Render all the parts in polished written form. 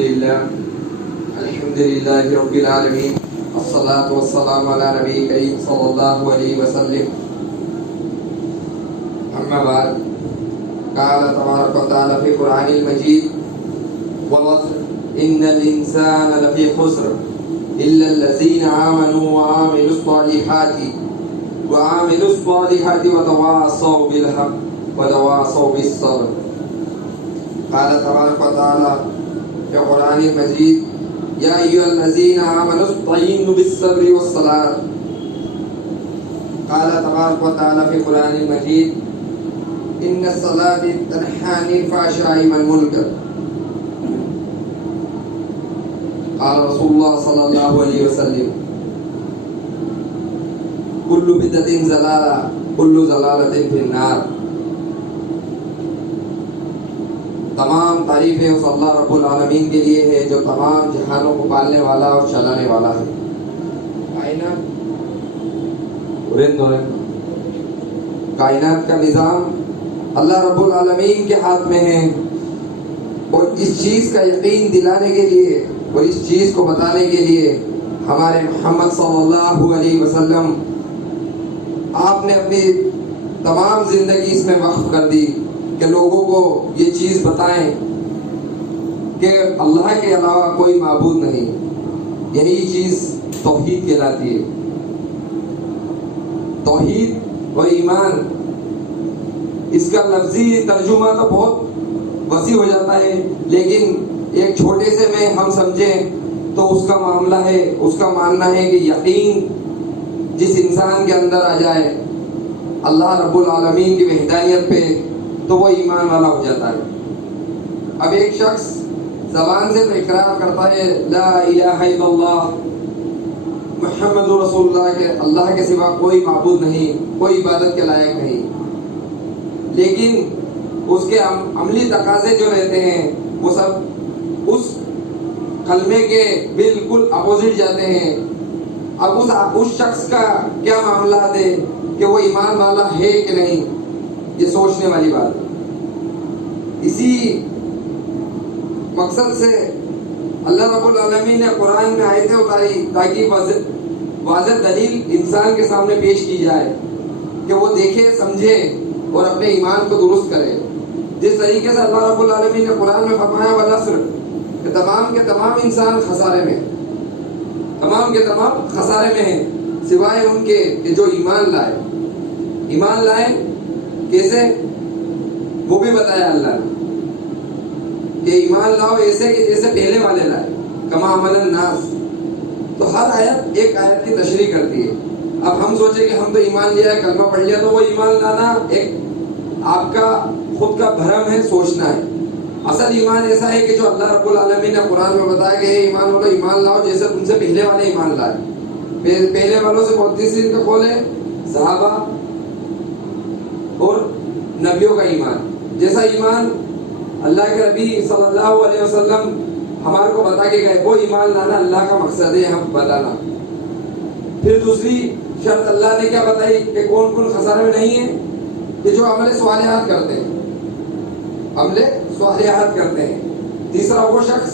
الحمد لله رب العالمين الصلاة والسلام على نبي کریم صلی اللہ علیہ وسلم اما بعد قال تبارک وتعالى في قرآن المجيد والعصر ان الانسان لفي خسر الا الذين آمنوا وعملوا الصالحات وتواصوا بالحق وتواصوا بالصبر. قال تبارک وتعالى في قرآن المجيد يا أيها الذين آمنوا استعينوا بالصبر والصلاة. قال تبارك وتعالى في قرآن المجيد إن الصلاة تنهى عن الفحشاء والمنكر. قال رسول الله صلى الله عليه وسلم كل بدعة ضلالة كل ضلالة في النار. تمام تعریفیں اس اللہ رب العالمین کے لیے ہے جو تمام جہانوں کو پالنے والا اور چلانے والا ہے. کائنات کا نظام اللہ رب العالمین کے ہاتھ میں ہے، اور اس چیز کا یقین دلانے کے لیے اور اس چیز کو بتانے کے لیے ہمارے محمد صلی اللہ علیہ وسلم آپ نے اپنی تمام زندگی اس میں وقف کر دی کہ لوگوں کو یہ چیز بتائیں کہ اللہ کے علاوہ کوئی معبود نہیں. یہی چیز توحید کہلاتی ہے. توحید اور ایمان، اس کا لفظی ترجمہ تو بہت وسیع ہو جاتا ہے، لیکن ایک چھوٹے سے میں ہم سمجھیں تو اس کا معاملہ ہے، اس کا ماننا ہے کہ یقین جس انسان کے اندر آ جائے اللہ رب العالمین کی وحدانیت پہ تو وہ ایمان والا ہو جاتا ہے. اب ایک شخص زبان سے تو اقرار کرتا ہے لا الہ الا اللہ محمد رسول اللہ کے اللہ کے سوا کوئی معبود نہیں، کوئی عبادت کے لائق نہیں، لیکن اس کے عملی تقاضے جو رہتے ہیں وہ سب اس کلمے کے بالکل اپوزٹ جاتے ہیں. اب اس شخص کا کیا معاملات ہے کہ وہ ایمان والا ہے کہ نہیں، یہ سوچنے والی بات ہے. اسی مقصد سے اللہ رب العالمین نے قرآن میں آیتیں اتاری تاکہ واضح دلیل انسان کے سامنے پیش کی جائے کہ وہ دیکھے، سمجھے اور اپنے ایمان کو درست کرے. جس طریقے سے اللہ رب العالمین نے قرآن میں فرمایا والعصر کہ تمام کے تمام انسان خسارے میں، تمام کے تمام خسارے میں ہیں سوائے ان کے کہ جو ایمان لائے. ایمان لائے کیسے وہ بھی بتایا اللہ نے کہ ایمان لاؤ ایسے کہ جیسے پہلے والے لائے، کما عمل الناس. تو ہر آیت ایک آیت کی تشریح کرتی ہے. اب ہم سوچیں کہ ہم تو ایمان لیا ہے، کلمہ پڑھ لیا، تو وہ ایمان لانا ایک آپ کا خود کا بھرم ہے، سوچنا ہے. اصل ایمان ایسا ہے کہ جو اللہ رب العالمین نے قرآن میں بتایا کہ یہ ایمان والو ایمان لاؤ جیسے تم سے پہلے والے ایمان لائے. پہلے والوں سے محدثین کا قول ہے صحابہ اور نبیوں کا ایمان. جیسا ایمان اللہ کے نبی صلی اللہ علیہ وسلم ہمارے کو بتا کے گئے وہ ایمان لانا اللہ کا مقصد ہے ہم بتانا. پھر دوسری شرط اللہ نے کیا بتائی کہ کون کون خسارے میں نہیں ہے، کہ جو عمل صالحات کرتے ہیں، عمل صالحات کرتے ہیں. تیسرا وہ شخص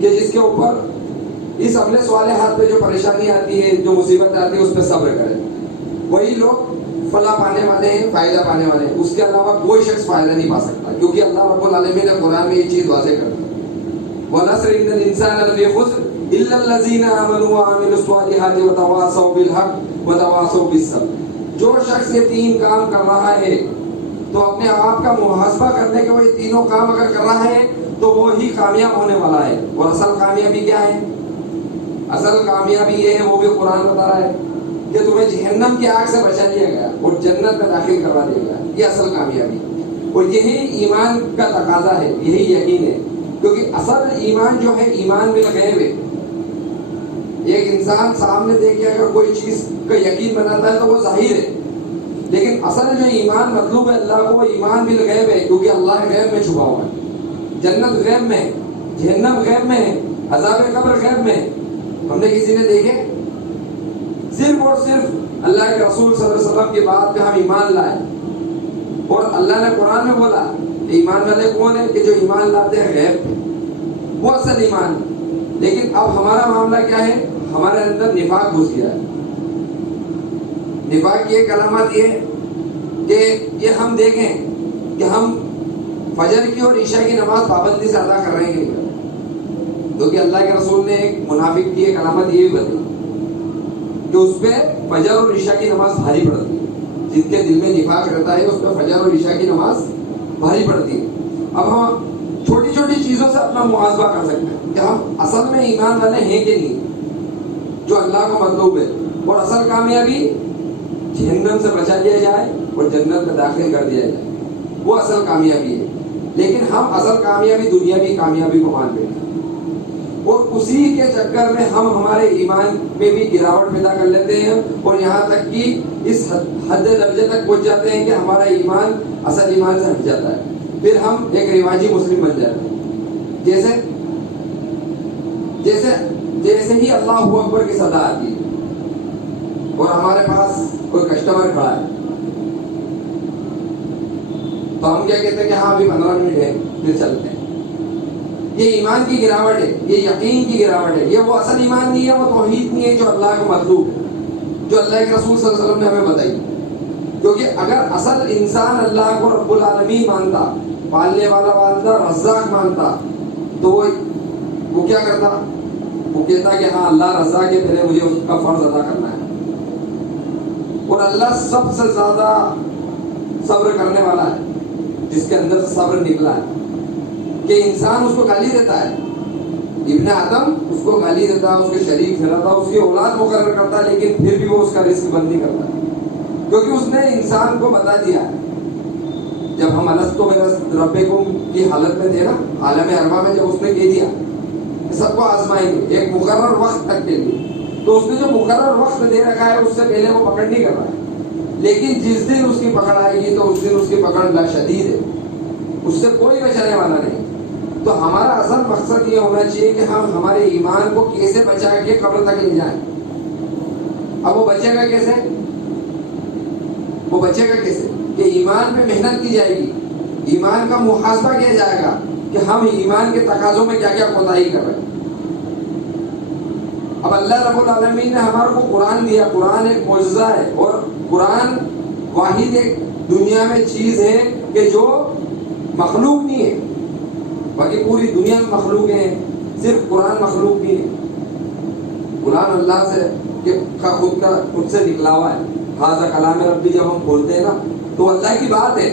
کہ جس کے اوپر اس عمل صالحات پہ جو پریشانی آتی ہے، جو مصیبت آتی ہے، اس پہ صبر کرے. وہی لوگ فلاح پانے والے ہیں، فائدہ پانے والے ہیں. اس کے علاوہ کوئی شخص فائدہ نہیں پا سکتا، کیونکہ اللہ رب العالمین نے قرآن میں یہ چیز واضح کر دی وَالْعَصْرِ إِنَّ الْإِنسَانَ لَفِي خُسْرٍ إِلَّا الَّذِينَ آمَنُوا وَعَمِلُوا الصَّالِحَاتِ وَتَوَاصَوْا بِالْحَقِّ وَتَوَاصَوْا بِالصَّبْرِ. جو شخص یہ تین کام کر رہا ہے تو اپنے آپ کا محاسبہ کرنے کے وہ یہ تینوں کام اگر کر رہا ہے تو وہی کامیاب ہونے والا ہے. اور اصل کامیابی کیا ہے؟ اصل کامیابی یہ ہے، وہ بھی قرآن بتا رہا ہے کہ تمہیں جہنم کی آگ سے بچا لیا گیا اور جنت میں داخل کروا دیا گیا. یہ اصل کامیابی، اور یہی ایمان کا تقاضا ہے، یہی یقین ہے. کیونکہ اصل ایمان جو ہے ایمان بالغیب ہے. ایک انسان سامنے دیکھ کے اگر کوئی چیز کا یقین بناتا ہے تو وہ ظاہر ہے، لیکن اصل جو ایمان مطلوب ہے اللہ کو، وہ ایمان بالغیب ہے. کیونکہ اللہ غیب میں چھپا ہوا ہے. جنت غیب میں ہے، جہنم غیب میں ہے، عذاب قبر غیب میں ہے. ہم نے کسی نے دیکھے؟ صرف اور صرف اللہ کے رسول صلی اللہ علیہ وسلم کی بات پہ ہم ایمان لائے. اور اللہ نے قرآن میں بولا کہ ایمان والے کون ہیں؟ کہ جو ایمان لاتے ہیں غیب پہ. وہ اصل ایمان ہے. لیکن اب ہمارا معاملہ کیا ہے؟ ہمارے اندر نفاق گھس گیا ہے. نفاق کی ایک علامت یہ کہ یہ ہم دیکھیں کہ ہم فجر کی اور عشاء کی نماز پابندی سے ادا کر رہے ہیں. کیونکہ اللہ کے رسول نے ایک منافق کی ایک علامت یہ بھی بتائی کہ اس پہ فجر اور عشاء کی نماز بھاری پڑتی ہے. جن کے دل میں نفاق رہتا ہے اس پہ فجر اور عشاء کی نماز بھاری پڑتی ہے. اب ہم چھوٹی چھوٹی چیزوں سے اپنا محاسبہ کر سکتے ہیں کہ ہم اصل میں ایمان والے ہیں کہ نہیں, جو اللہ کو مطلوب ہے. اور اصل کامیابی جہنم سے بچا لیا جائے اور جنت میں داخل کر دیا جائے, وہ اصل کامیابی ہے. لیکن ہم اصل کامیابی دنیاوی کامیابی کو مان لیتے ہیں اور اسی کے چکر میں ہم ہمارے ایمان میں بھی گراوٹ پیدا کر لیتے ہیں اور یہاں تک کہ اس حد درجے تک پہنچ جاتے ہیں کہ ہمارا ایمان اصل ایمان سے ہٹ جاتا ہے. پھر ہم ایک رواجی مسلم بن جاتے ہیں. جیسے ہی اللہ اکبر کی صدا آتی ہے اور ہمارے پاس کوئی کسٹمر کھڑا ہے تو ہم کیا کہتے ہیں کہ ہاں ابھی 15 منٹ ہے پھر چلتے ہیں. یہ ایمان کی گراوٹ ہے, یہ یقین کی گراوٹ ہے. یہ وہ اصل ایمان نہیں ہے, وہ توحید نہیں ہے جو اللہ کو مطلوب ہے, جو اللہ کے رسول صلی اللہ علیہ وسلم نے ہمیں بتائی. کیونکہ اگر اصل انسان اللہ کو رب العالمین مانتا, پالنے والا مانتا, رزاق مانتا, تو وہ کیا کرتا؟ وہ کہتا کہ ہاں اللہ رزاق ہے, پہلے مجھے اس کا فرض ادا کرنا ہے. اور اللہ سب سے زیادہ صبر کرنے والا ہے, جس کے اندر صبر نکلا ہے. کہ انسان اس کو گالی دیتا ہے, ابن آدم اس کو گالی دیتا, اس کے شریک پھیلاتا, اس کی اولاد مقرر کرتا, لیکن پھر بھی وہ اس کا رزق بند نہیں کرتا. کیونکہ اس نے انسان کو بتا دیا. جب ہم الستو بربکم کی حالت میں تھے نا, عالم ارواح میں, جب اس نے کہہ دیا کہ سب کو آزمائیں گے ایک مقرر وقت تک کے لیے, تو اس نے جو مقرر وقت دے رکھا ہے اس سے پہلے وہ پکڑ نہیں کر رہا ہے. لیکن جس دن اس کی پکڑ آئے گی تو اس دن اس کی پکڑ شدید ہے, اس سے کوئی بچانے والا نہیں. تو ہمارا اصل مقصد یہ ہونا چاہیے کہ ہم ہمارے ایمان کو کیسے بچا کے قبر تک لے جائیں. اب وہ بچے گا کیسے؟ وہ بچے گا کیسے؟ کہ ایمان پہ محنت کی جائے گی, ایمان کا محاسبہ کیا جائے گا کہ ہم ایمان کے تقاضوں میں کیا کیا کوتاہی کر رہے ہیں. اب اللہ رب العالمین نے ہمارے کو قرآن دیا. قرآن ایک معجزہ ہے, اور قرآن واحد ایک دنیا میں چیز ہے کہ جو مخلوق نہیں ہے. باقی پوری دنیا میں مخلوق ہیں, صرف قرآن مخلوق نہیں ہے. قرآن اللہ سے خود سے نکلا ہوا ہے. ھذا کلام ربی جب ہم بولتے ہیں نا تو اللہ کی بات ہے,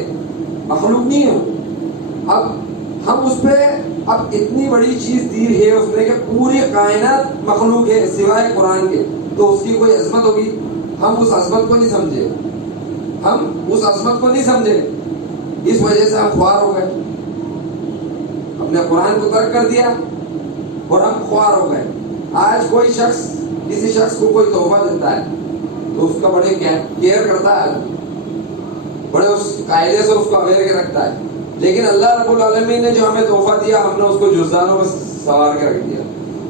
مخلوق نہیں ہے. اب ہم اس پہ اب اتنی بڑی چیز دی ہے اس نے کہ پوری کائنات مخلوق ہے سوائے قرآن کے, تو اس کی کوئی عظمت ہوگی. ہم اس عظمت کو نہیں سمجھے, اس وجہ سے ہم خوار ہو گئے. ہم نے قرآن کو ترک کر دیا اور ہم خوار ہو گئے. آج کوئی شخص کسی شخص کو کوئی تحفہ دیتا ہے تو اس کا بڑے کیئر کرتا ہے, بڑے اس قاعدے سے اس کو اویئر کے رکھتا ہے. لیکن اللہ رب العالمین نے جو ہمیں تحفہ دیا, ہم نے اس کو جزدانوں میں سوار کے رکھ دیا.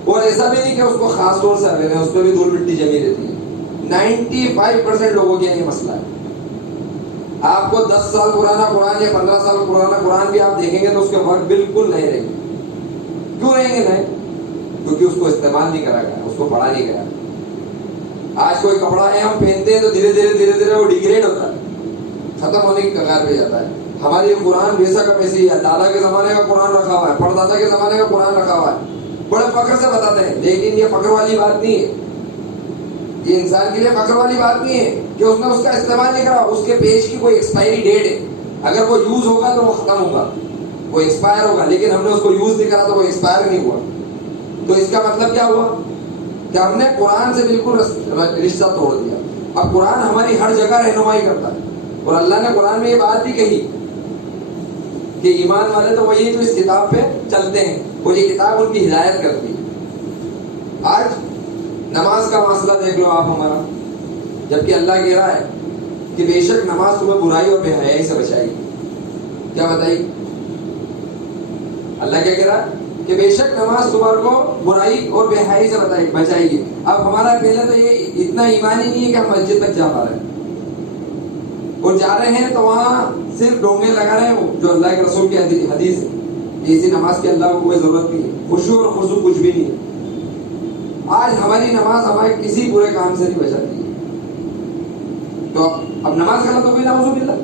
اور ایسا بھی نہیں کہ اس کو خاص طور سے اویئر ہے, اس پہ بھی دھول مٹی جمی رہتی ہے. 95% لوگوں کے یہ مسئلہ ہے. آپ کو 10 سال پرانا قرآن یا 15 سال پرانا قرآن بھی آپ دیکھیں گے تو اس کے فرق بالکل نہیں رہیں گے. کیوں رہیں گے نہیں؟ کیونکہ اس کو استعمال نہیں کرا گیا, اس کو پڑھا نہیں گیا. آج کوئی کپڑا ہے ہم پہنتے ہیں تو دھیرے دھیرے وہ ڈیگریڈ ہوتا ہے, ختم ہونے کی کگار پہ جاتا ہے. ہماری قرآن ویسا کا ویسے ہی ہے. دادا کے زمانے کا قرآن رکھا ہوا ہے, پردادا کے زمانے کا قرآن رکھا ہوا ہے, بڑے فخر سے بتاتے ہیں. لیکن یہ فخر والی بات نہیں ہے, یہ انسان کے لیے فخر والی بات نہیں ہے کہ اس نے اس کا استعمال نہیں کرا. اس کے پیج کی کوئی ایکسپائری ڈیٹ ہے, اگر وہ یوز ہوگا تو وہ ختم ہوگا, وہ ایکسپائر ہوگا. لیکن ہم نے اس کو یوز نہیں کرا تو وہ ایکسپائر نہیں ہوا. تو اس کا مطلب کیا ہوا کہ ہم نے قرآن سے بالکل رشتہ توڑ دیا. اب قرآن ہماری ہر جگہ رہنمائی کرتا ہے, اور اللہ نے قرآن میں یہ بات بھی کہی کہ ایمان والے تو وہی جو اس کتاب پہ چلتے ہیں, اور یہ کتاب ان کی ہدایت کرتی ہے. آج نماز کا مسئلہ دیکھ لو آپ ہمارا, جبکہ اللہ کہہ رہا ہے کہ بے شک نماز تمہیں برائی اور بے حیائی سے بچائے گی. کیا بتائی اللہ کیا کہہ رہا ہے کہ بے شک نماز تمہارے کو برائی اور بے حیائی سے بچائے گی. اب ہمارا پہلے تو یہ اتنا ایمان ہی نہیں ہے کہ ہم مسجد تک جا پا رہے ہیں, اور جا رہے ہیں تو وہاں صرف ڈونگے لگا رہے ہیں, جو اللہ کے رسول کی حدیث ہے ایسی نماز کی اللہ کو کوئی ضرورت نہیں ہے، خشوع اور خضوع کچھ بھی نہیں ہے۔ آج ہماری نماز ہمارے کسی برے کام سے نہیں بچاتی ہے، تو اب نماز غلط ہو گئی نعوذ باللہ،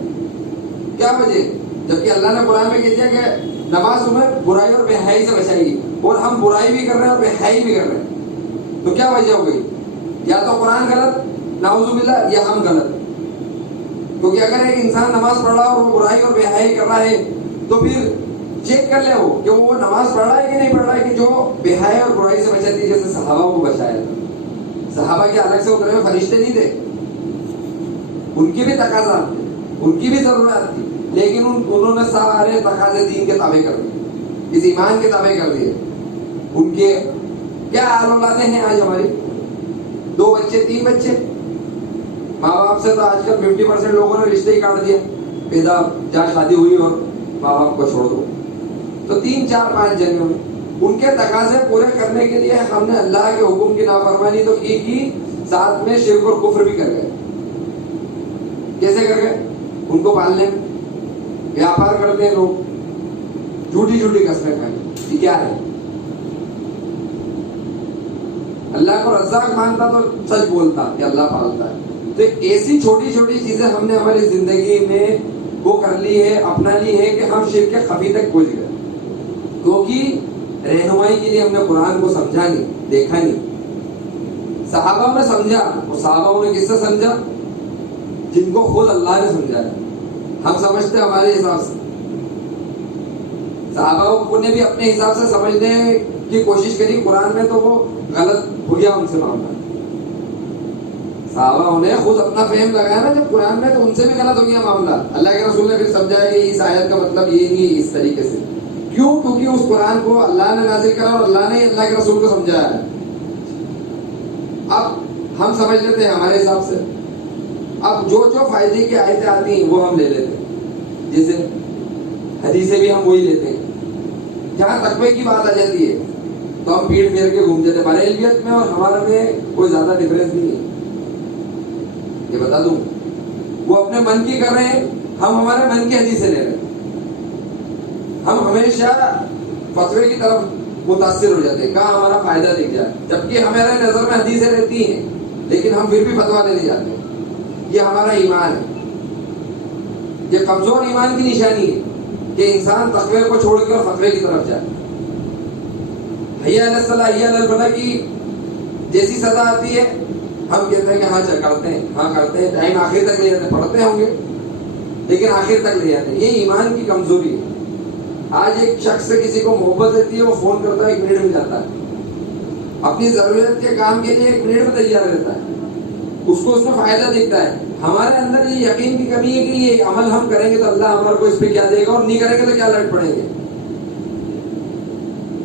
کیا وجہ؟ جبکہ اللہ نے قرآن میں کہہ دیا کہ نماز تمہیں برائی اور بے حیائی سے بچائے گی، اور ہم برائی بھی کر رہے ہیں اور بے حیائی بھی کر رہے ہیں، تو کیا وجہ ہو گئی؟ یا تو قرآن غلط نعوذ باللہ، یا ہم غلط۔ کیونکہ اگر ایک انسان نماز پڑھ رہا ہے اور وہ برائی اور بے حیائی کر رہا ہے تو پھر چیک کر لے وہ کہ وہ نماز پڑھ رہا ہے کہ نہیں پڑھ رہا ہے، کہ جو بے حیائی اور برائی سے بچاتی ہے، جیسے صحابہ کو بچایا تھا۔ صحابہ کے الگ سے اترے ہوئے فرشتے نہیں تھے، ان کی بھی تقاضا تھے، ان کی بھی ضرورت تھی، لیکن انہوں نے سارے تقاضے دین کے تابع کر دیے، اس ایمان کے تابع کر دیے۔ ان کے کیا اولادیں ہیں آج ہماری؟ 2 بچے 3 بچے، ماں باپ سے تو آج کل 50% لوگوں نے رشتے ہی کاٹ دیا، پیدا جا شادی ہوئی اور ماں باپ کو چھوڑ دو، تو 3 4 5 جنے ہوئے۔ ان کے تقاضے پورے کرنے کے لیے ہم نے اللہ کے حکم کی نافرمانی تو کی، ساتھ میں شرک اور کفر بھی کر گئے۔ کیسے کر گئے؟ ان کو پالنے میں ویاپار کرتے ہیں لوگ، جھوٹی جھوٹی قسمیں کھائیں، یہ کیا ہے؟ اللہ کو رزاق مانتا تو سچ بولتا کہ اللہ پالتا ہے۔ تو ایسی چھوٹی چھوٹی چیزیں ہم نے ہماری زندگی میں وہ کر لی ہے، اپنا لی ہے کہ ہم شرک کے خفی تک پہنچ گئے، کیونکہ رہنمائی کے لیے ہم نے قرآن کو سمجھا نہیں، دیکھا نہیں۔ صحابہ نے سمجھا، اور صحابہ نے کس سے سمجھا؟ جن کو خود اللہ نے سمجھایا۔ ہم سمجھتے ہمارے حساب سے، صحابہ نے بھی اپنے حساب سے سمجھنے کی کوشش کری، قرآن میں تو وہ غلط ہو گیا ان سے معاملہ۔ صحابہ نے خود اپنا فہم لگایا نا جب قرآن میں، تو ان سے بھی غلط ہو گیا معاملہ۔ اللہ کے رسول نے پھر سمجھایا کہ اس آیت کا مطلب یہ نہیں، اس طریقے سے۔ کیوں؟ کیونکہ اس قرآن کو اللہ نے نازل کرا اور اللہ نے اللہ کے رسول کو سمجھایا ہے۔ اب ہم سمجھ لیتے ہیں ہمارے حساب سے، اب جو فائدے کی آیتیں آتی ہیں وہ ہم لے لیتے ہیں، جیسے حدیثیں بھی ہم وہی لیتے ہیں۔ جہاں تقوی کی بات آ جاتی ہے تو ہم پیٹ پھیر کے گھوم جاتے ہیں۔ بریلویت میں اور ہمارے میں کوئی زیادہ ڈفرینس نہیں ہے، یہ بتا دوں۔ وہ اپنے من کی کر رہے ہیں، ہم ہمارے من کی حدیث سے لے رہے ہیں۔ ہم ہمیشہ فتوے کی طرف متاثر ہو جاتے ہیں، کہاں ہمارا فائدہ دکھ جائے، جبکہ ہمارے نظر میں حدیثیں رہتی ہیں لیکن ہم پھر بھی فتوا لینے جاتے ہیں۔ یہ ہمارا ایمان ہے، یہ کمزور ایمان کی نشانی ہے کہ انسان تقوی کو چھوڑ کے اور فتوے کی طرف جائے۔ حیا علی الصلاۃ حیا علی الفلاح کی جیسی صدا آتی ہے ہم کہتے ہیں کہ ہاں کرتے ہیں، ہاں کرتے ہیں، ٹائم آخر تک لے جاتے ہیں، پڑھتے ہوں گے لیکن آخر تک لے جاتے ہیں۔ یہ ایمان کی کمزوری ہے۔ آج ایک شخص سے کسی کو محبت رہتی ہے، وہ فون کرتا ہے 1 منٹ میں جاتا ہے، اپنی ضرورت کے کام کے لیے 1 منٹ میں تیار رہتا ہے، اس کو اس میں فائدہ دکھتا ہے۔ ہمارے اندر یہ یقین کی کمی ہے کہ یہ عمل ہم کریں گے تو اللہ ہمارے کو اس پہ کیا دے گا، اور نہیں کریں گے تو کیا لٹ پڑیں گے،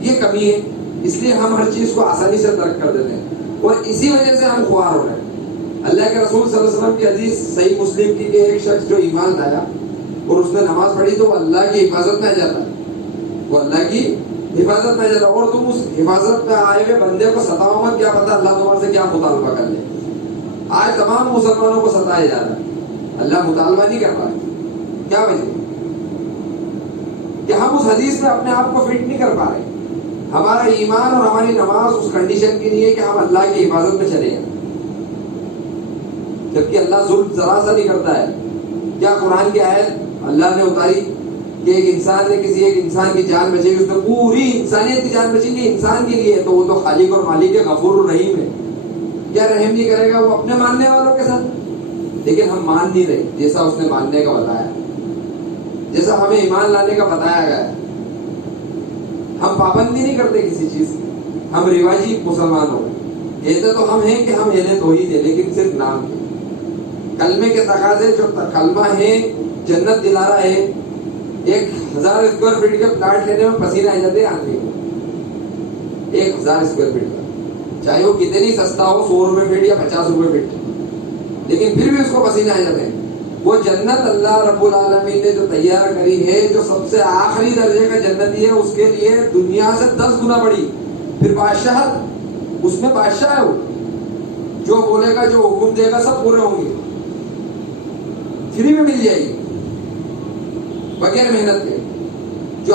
یہ کمی ہے۔ اس لیے ہم ہر چیز کو آسانی سے ترک کر دیتے ہیں، اور اسی وجہ سے ہم خوار ہو رہے ہیں۔ اللہ کے رسول صلی اللہ علیہ وسلم کی حدیث صحیح مسلم کی کہ ایک شخص جو ایمان لایا اور اس نے نماز پڑھی تو وہ اللہ کی حفاظت میں آ جاتا، وہ اللہ کی حفاظت میں آ جاتا، اور تم اس حفاظت میں آئے ہوئے بندے کو ستاؤ مت، کیا پتہ اللہ تمہارے سے کیا مطالبہ کر لے۔ آج تمام مسلمانوں کو ستایا جا رہا ہے، اللہ مطالبہ نہیں کر رہا ہے۔ کیا وجہ؟ کہ ہم اس حدیث میں اپنے آپ کو فٹ نہیں کر پا رہے۔ ہمارا ایمان اور ہماری نماز اس کنڈیشن کی نہیں ہے کہ ہم اللہ کی حفاظت میں چلے جائیں، جبکہ اللہ ظلم ذرا سا نہیں کرتا ہے۔ کیا قرآن کی آیت اللہ نے اتاری کہ ایک انسان نے کسی ایک انسان کی جان بچے گی، اس نے پوری انسانیت کی جان بچے گی انسان کے لیے، تو وہ تو خالق اور مالک ہے، غفور الرحیم ہے، کیا رحم نہیں کرے گا وہ اپنے ماننے والوں کے ساتھ؟ لیکن ہم مان نہیں رہے جیسا اس نے ماننے کا بتایا، جیسا ہمیں ایمان لانے کا بتایا گیا ہے۔ ہم پابندی نہیں کرتے کسی چیز کی، ہم رواجی مسلمان ہو گئے۔ کہتے تو ہم ہیں کہ ہم اہل توحید ہیں، لیکن صرف نام کے کلمے کے تقاضے، جو کلمہ ہے جنت دلا رہا ہے۔ 1000 اسکوائر فٹ کے پلاٹ لینے میں پسینہ آ جاتے ہیں آدمی کو، 1000 اسکوائر فٹ کا، چاہے وہ کتنی سستا ہو، 100 روپے فٹ یا 50 روپے فٹ، لیکن پھر بھی اس کو پسینہ آ جاتے ہیں۔ وہ جنت اللہ رب العالمین نے جو تیار کری ہے، جو سب سے آخری درجے کا جنتی ہے، اس کے لیے دنیا سے 10 گنا بڑی، پھر بادشاہ، اس میں بادشاہ ہے، وہ جو بولے گا، جو حکم دے گا، سب پورے ہوں گے، فری میں مل جائے گی بغیر محنت کے۔ جو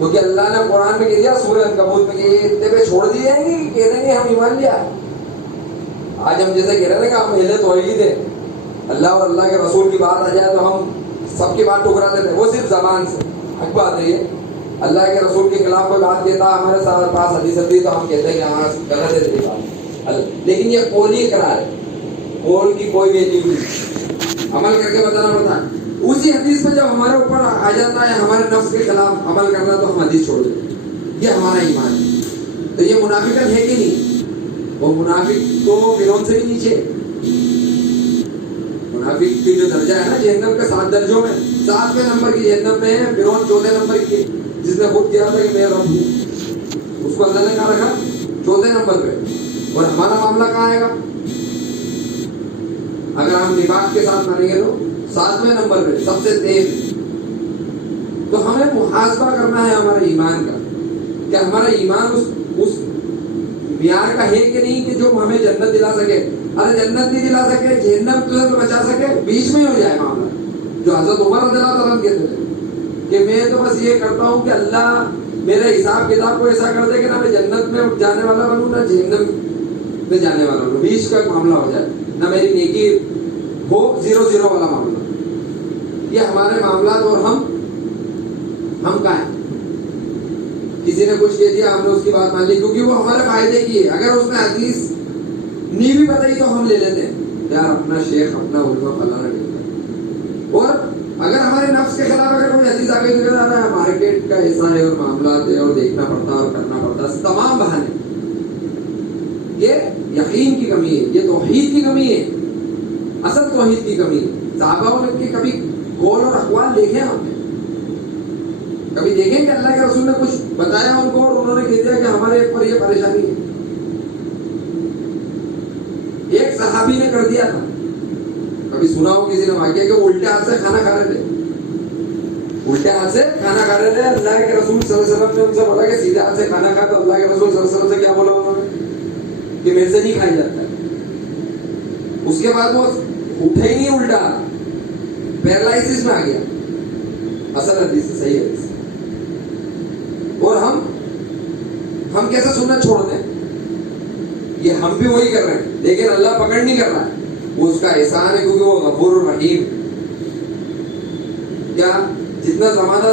کیونکہ اللہ نے قرآن میں کہہ دیا سورہ عنکبوت میں کہ یہ اتنے پہ چھوڑ دی جائیں گے کہ کہہ دیں گے ہم ایمان لیا. آج ہم جیسے کہہ رہے ہیں کہ ہم اہل توحید ہیں, اللہ اور اللہ کے رسول کی بات آ جائے تو ہم سب کی بات ٹکرا دیتے ہیں, وہ صرف زبان سے. حق بات ہے یہ, اللہ کے رسول کے خلاف کوئی بات کہتا ہمارے ساتھ پاس حدیث ہوتی تو ہم کہتے ہیں کہ ہاں غلط ہے تیری بات, لیکن یہ قولی اقرار ہے, قول کی کوئی ویلیو نہیں, عمل کر کے بتانا پڑتا ہے. اسی حدیث پہ جب ہمارے اوپر آ جاتا ہے ہمارے نفس کے خلاف عمل کرنا تو ہم حدیث چھوڑ دیتے, یہ ہمارا ایمان ہے. تو یہ منافقت ہے کہ نہیں؟ وہ منافق تو فرعون سے بھی نیچے. منافق کی جو درجہ ہے نا جہنم کے 7 درجوں میں, 7ویں نمبر کی جہنم میں ہے, فرعون 14 نمبر کی, جس نے خود کیا تھا کہ میں رب ہوں, اس کو اللہ نے کہاں رکھا 14 نمبر پہ. اور ہمارا معاملہ کہاں آئے گا؟ اگر ہم نفاق کے ساتھ مانیں گے تو 7ویں نمبر پہ سب سے تیز. تو ہمیں محاسبہ کرنا ہے ہمارے ایمان کا, کہ ہمارا ایمان اس معیار کا ہے کہ نہیں کہ جو ہمیں جنت دلا سکے. ارے جنت نہیں دلا سکے, جہنم تو بچا سکے, بیچ میں ہو جائے معاملہ. جو حضرت عمر رضی اللہ تعالیٰ کہتے تھے کہ میں تو بس یہ کرتا ہوں کہ اللہ میرے حساب کتاب کو ایسا کر دے کہ نہ میں جنت میں جانے والا بنوں نہ جہنم میں جانے والا بنوں, بیچ کا معاملہ ہو جائے, نہ میری نیکی ہو 0-0 والا معاملہ. یہ ہمارے معاملات اور ہم کا ہے. کسی نے کچھ کہہ دیا ہم نے اس کی بات مان لی کیونکہ وہ ہمارے فائدے کی ہے. اگر اس نے حدیث نہیں بھی بتائی تو ہم لے لیتے ہیں, یار اپنا شیخ اپنا علماء فلانا کہتا ہے. اور اگر ہمارے نفس کے خلاف اگر کوئی حدیث آ گئی تو کہتا ہے مارکیٹ کا ایسا ہے اور معاملات ہے اور دیکھنا پڑتا ہے اور کرنا پڑتا ہے, تمام بہانے. یہ یقین کی کمی ہے, یہ توحید کی کمی ہے, اصل توحید کی کمی ہے. صحابہ نے کبھی قول اور اقوال دیکھے ہم نے, کبھی دیکھیں کہ اللہ کے رسول نے کچھ بتایا ان کو اور انہوں نے کہہ دیا کہ ہمارے اوپر یہ پریشانی ہے. ایک صحابی نے کر دیا تھا, کبھی سنا ہو کسی نے واقعہ کہ وہ الٹے ہاتھ سے کھانا کھا رہے تھے, الٹے ہاتھ سے کھانا کھا رہے تھے. اللہ کے رسول صلی اللہ علیہ وسلم نے ان سے بولا کہ سیدھے ہاتھ سے کھانا کھا, تو اللہ کے رسول صلی اللہ علیہ وسلم سے کیا بولا انہوں نے کہ میرے سے نہیں کھائی جاتا ہے. اس کے بعد وہ اٹھے ہی نہیں, الٹا پیرالائسس میں آ گیا. اصل حدیث صحیح حدیث. اور ہم کیسے سنت چھوڑ دیں؟ یہ ہم بھی وہی کر رہے ہیں, لیکن اللہ پکڑ نہیں کر رہا ہے. وہ اس کا احسان ہے کیونکہ وہ غفور الرحیم. کیا جتنا زمانہ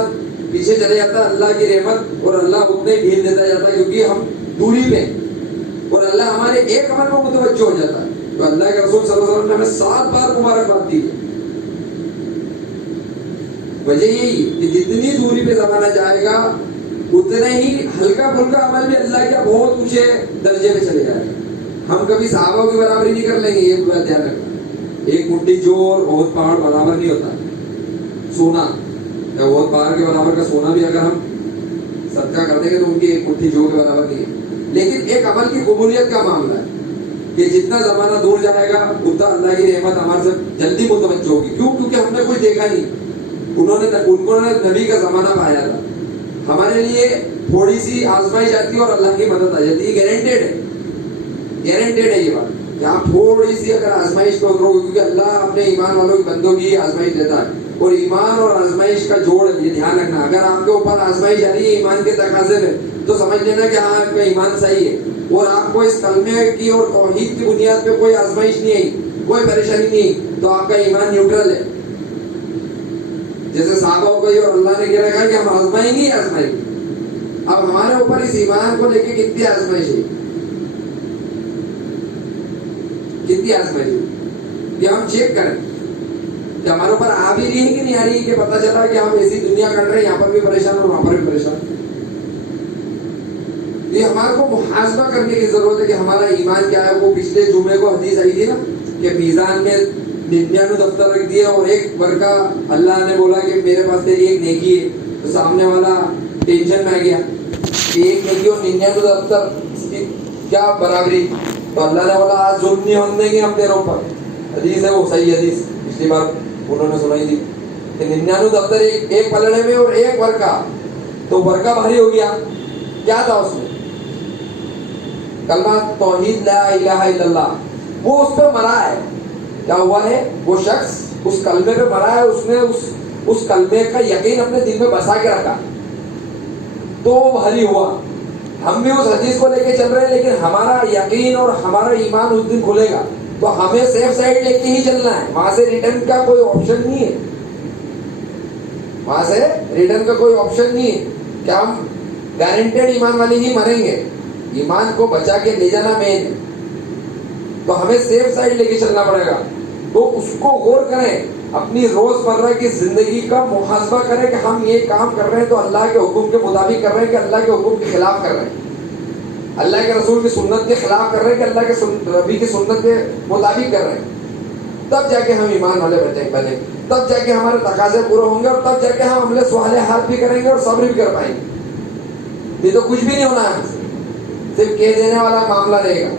پیچھے چلے جاتا ہے اللہ کی رحمت اور اللہ اتنے ڈھیل دیتا جاتا ہے کیونکہ ہم دوری پہ, اور اللہ ہمارے ایک عمل میں متوجہ ہو جاتا ہے. تو اللہ کے رسول صلی اللہ علیہ وسلم نے ہمیں 7 بار مبارکباد دی ہے. وجہ یہی کہ جتنی دوری پہ زمانہ جائے گا اتنا ہی ہلکا پھلکا عمل بھی اللہ کا بہت اونچے درجے میں چلے جائے گا. ہم کبھی صحابہ کی برابری نہیں کر لیں گے, یہ پورا دھیان رکھنا. ایک مٹھی جور بہت پہاڑ برابر نہیں ہوتا. سونا یا بہت پہاڑ کے برابر کا سونا بھی اگر ہم صدقہ کر دیں گے تو ان کی ایک مٹھی جو کے برابر نہیں ہے. لیکن ایک عمل کی قبولیت کا معاملہ ہے کہ جتنا زمانہ دور جائے گا اتنا اللہ کی رحمت ہمارے سے جلدی متوجہ ہوگی. کیوں؟ کیونکہ ہم نے کچھ دیکھا نہیں, انہوں نے نبی کا زمانہ پایا تھا. ہمارے لیے تھوڑی سی آزمائش آتی ہے اور اللہ کی مدد آ جاتی ہے. گارنٹیڈ ہے, گارنٹیڈ ہے یہ بات کہ آپ تھوڑی سی اگر آزمائش کو اترو گے, کیونکہ اللہ اپنے ایمان والوں کے بندوں کی آزمائش دیتا ہے. اور ایمان اور آزمائش کا جوڑ ہے, یہ دھیان رکھنا. اگر آپ کے اوپر آزمائش آ رہی ہے ایمان کے تقاضے میں تو سمجھ لینا کہ ہاں آپ کا ایمان صحیح ہے, اور آپ کو اس کلمے کی اور توحید کی بنیاد پہ کوئی آزمائش نہیں آئی, کوئی پریشانی نہیں, تو آپ کا ایمان نیوٹرل ہے. جیسے صحابہ ہو گئی اور اللہ نے کہہ رکھا کہ ہم آزمائیں گے آزمائیں گے. اب ہمارے اوپر اس ایمان کو لے کے کتنی آزمائش ہے, کتنی آزمائش ہے, یہ ہم چیک کریں کہ ہمارے اوپر آ بھی رہی ہے کہ نہیں آ رہی, کہ پتہ چلا کہ ہم ایسی دنیا کر رہے ہیں یہاں پر بھی پریشان اور وہاں پر بھی پریشان. یہ ہمارے کو محاسبہ کرنے کی ضرورت ہے کہ ہمارا ایمان کیا ہے. وہ پچھلے جمعے کو حدیث آئی تھی نا کہ میزان میں 99 دفتر رکھ دیا اور ایک ورقہ اللہ نے بولا کہ میرے پاس تیری ایک نیکی ہے, تو سامنے والا ٹینشن میں آ گیا کہ ایک نیکی اور 99 دفتر اس کی کیا برابری. تو اللہ نے بولا آج ظلم نہیں ہونے دیں گے ہم تیرے اوپر. حدیث ہے وہ صحیح حدیث, پچھلی بار انہوں نے سنائی تھی کہ 99 دفتر ایک پلڑے میں اور ایک ورقہ, تو ورقہ بھاری ہو گیا. کیا تھا اس میں؟ کلمہ توحید لا الہ الا اللہ. وہ اس پہ مرا ہے. کیا ہوا ہے؟ وہ شخص اس کلمے پہ مرا ہے, اس نے اس کلمے کا یقین اپنے دل میں بسا کے رکھا. تو وہ بھاری ہوا. ہم بھی اس حدیث کو لے کے چل رہے ہیں, لیکن ہمارا یقین اور ہمارا ایمان اس دن کھلے گا تو ہمیں سیف سائڈ لے کے ہی چلنا ہے. وہاں سے ریٹرن کا کوئی آپشن نہیں ہے, وہاں سے ریٹرن کا کوئی آپشن نہیں ہے کہ ہم گارنٹیڈ ایمان والے ہی مریں گے. ایمان کو بچا کے لے جانا مین ہے, تو ہمیں سیف سائڈ لے کے چلنا پڑے گا. تو اس کو غور کریں, اپنی روز مرہ کی زندگی کا محاسبہ کریں کہ ہم یہ کام کر رہے ہیں تو اللہ کے حکم کے مطابق کر رہے ہیں کہ اللہ کے حکم کے خلاف کر رہے ہیں, اللہ کے رسول کی سنت کے خلاف کر رہے ہیں کہ اللہ کے نبی کی سنت کے مطابق کر رہے ہیں. تب جا کے ہم ایمان والے بنے, تب جا کے ہمارے تقاضے پورے ہوں گے, اور تب جا کے ہم عمل صالحات بھی کریں گے اور صبر بھی کر پائیں گے. یہ تو کچھ بھی نہیں ہونا ہے, صرف کہہ دینے والا معاملہ رہے گا.